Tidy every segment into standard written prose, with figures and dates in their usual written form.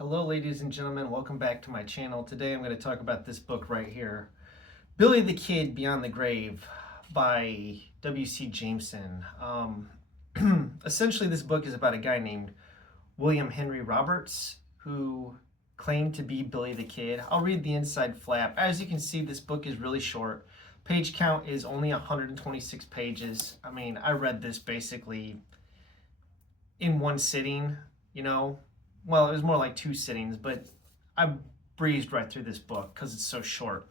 Hello, ladies and gentlemen. Welcome back to my channel. Today I'm going to talk about this book right here, Billy the Kid Beyond the Grave by W.C. Jameson. Essentially, this book is about a guy named William Henry Roberts who claimed to be Billy the Kid. I'll read the inside flap. As you can see, this book is really short. Page count is only 126 pages. I mean, I read this basically in one sitting, Well, it was more like two sittings, but I breezed right through this book because it's so short.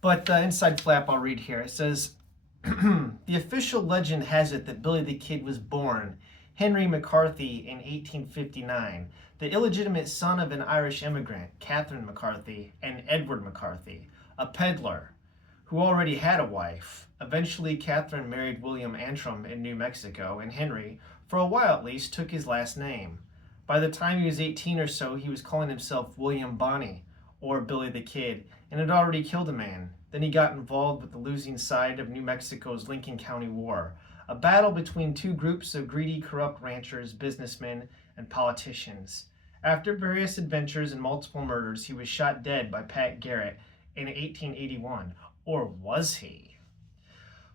But the inside flap I'll read here. It says, the official legend has it that Billy the Kid was born Henry McCarthy in 1859, the illegitimate son of an Irish immigrant, Catherine McCarthy, and Edward McCarthy, a peddler who already had a wife. Eventually, Catherine married William Antrim in New Mexico, and Henry, for a while at least, took his last name. By the time he was 18 or so, he was calling himself William Bonney, or Billy the Kid, and had already killed a man. Then he got involved with the losing side of New Mexico's Lincoln County War, a battle between two groups of greedy, corrupt ranchers, businessmen, and politicians. After various adventures and multiple murders, he was shot dead by Pat Garrett in 1881. Or was he?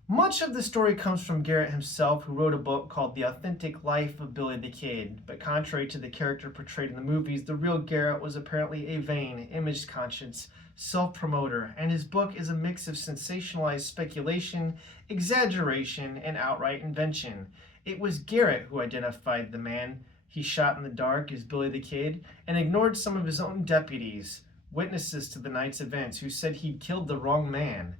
Much of the story comes from Garrett himself, who wrote a book called The Authentic Life of Billy the Kid. But contrary to the character portrayed in the movies, the real Garrett was apparently a vain, image-conscious self-promoter, and his book is a mix of sensationalized speculation, exaggeration, and outright invention. It was Garrett who identified the man he shot in the dark as Billy the Kid, and ignored some of his own deputies, witnesses to the night's events, who said he'd killed the wrong man.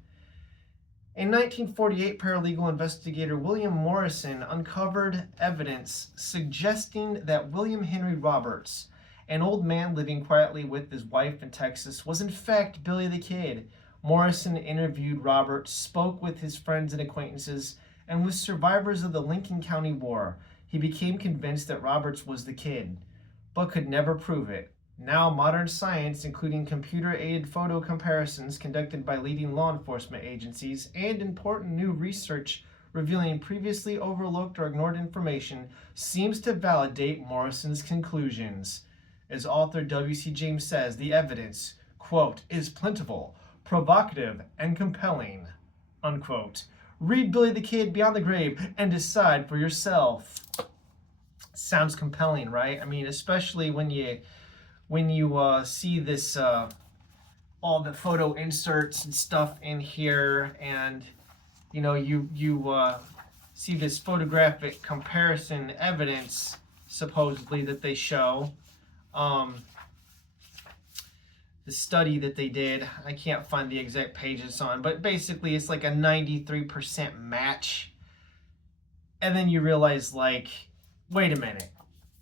In 1948, paralegal investigator William Morrison uncovered evidence suggesting that William Henry Roberts, an old man living quietly with his wife in Texas, was in fact Billy the Kid. Morrison interviewed Roberts, spoke with his friends and acquaintances, and with survivors of the Lincoln County War. He became convinced that Roberts was the kid, but could never prove it. Now, modern science, including computer-aided photo comparisons conducted by leading law enforcement agencies, and important new research revealing previously overlooked or ignored information, seems to validate Morrison's conclusions. As author W.C. James says, the evidence, quote, is plentiful, provocative, and compelling, unquote. Read Billy the Kid Beyond the Grave and decide for yourself. Sounds compelling, right? I mean, especially when you see this, all the photo inserts and stuff in here, and you see this photographic comparison evidence supposedly that they show. The study that they did, I can't find the exact page it's on, but basically it's like a 93% match. And then you realize, like, wait a minute,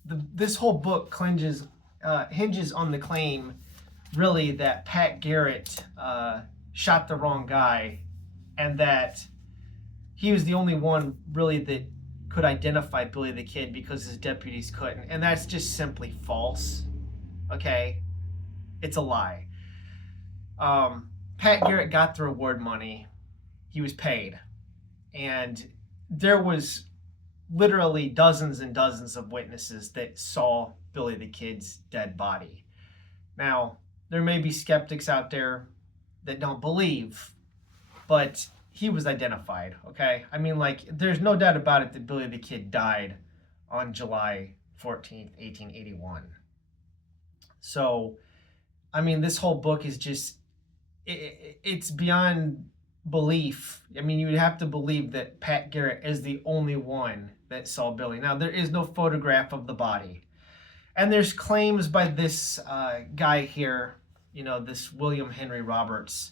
this whole book hinges on the claim, really, that Pat Garrett shot the wrong guy, and that he was the only one really that could identify Billy the Kid because his deputies couldn't. And that's just simply false. Okay? It's a lie. Pat Garrett got the reward money. He was paid. And there was literally dozens and dozens of witnesses that saw Billy the Kid's dead body. Now, there may be skeptics out there that don't believe, but he was identified, okay? I mean, like, there's no doubt about it that Billy the Kid died on July 14th, 1881. So, I mean, this whole book is just, it's beyond belief. I mean, you would have to believe that Pat Garrett is the only one that saw Billy. Now, there is no photograph of the body. And there's claims by this guy here, this William Henry Roberts,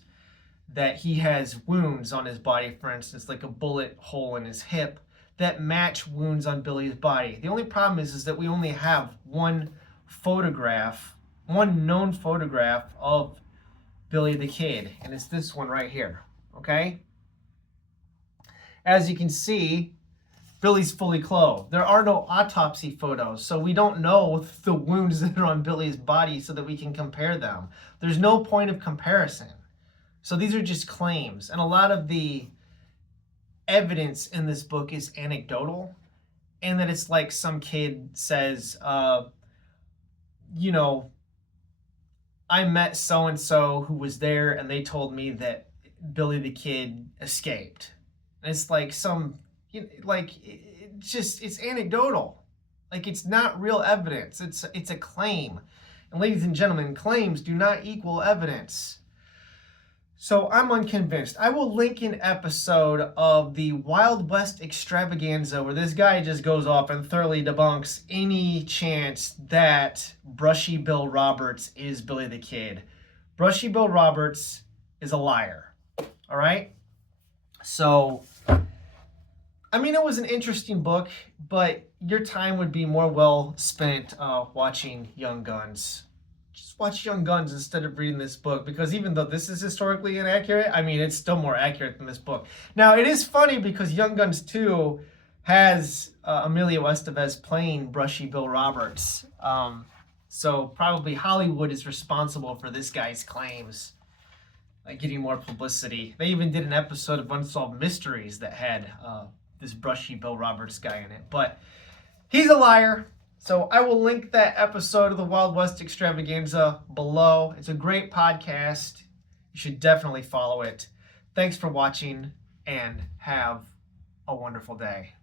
that he has wounds on his body, for instance, like a bullet hole in his hip, that match wounds on Billy's body. The only problem is that we only have one known photograph of Billy the Kid, and it's this one right here, okay? As you can see, Billy's fully clothed. There are no autopsy photos, so we don't know the wounds that are on Billy's body so that we can compare them. There's no point of comparison. So these are just claims, and a lot of the evidence in this book is anecdotal, and that it's like some kid says, you know, I met so-and-so who was there and they told me that Billy the Kid escaped. And it's like it's anecdotal. Like, it's not real evidence. It's a claim. And ladies and gentlemen, claims do not equal evidence. So I'm unconvinced. I will link an episode of the Wild West extravaganza where this guy just goes off and thoroughly debunks any chance that Brushy Bill Roberts is Billy the Kid. Brushy Bill Roberts is a liar. All right? So, I mean, it was an interesting book, but your time would be more well spent watching Young Guns. Just watch Young Guns instead of reading this book, because even though this is historically inaccurate, I mean, it's still more accurate than this book. Now, it is funny because Young Guns 2 has Emilio Estevez playing Brushy Bill Roberts. So probably Hollywood is responsible for this guy's claims, like getting more publicity. They even did an episode of Unsolved Mysteries that had this Brushy Bill Roberts guy in it. But he's a liar. So I will link that episode of the Wild West extravaganza below. It's a great podcast. You should definitely follow it. Thanks for watching and have a wonderful day.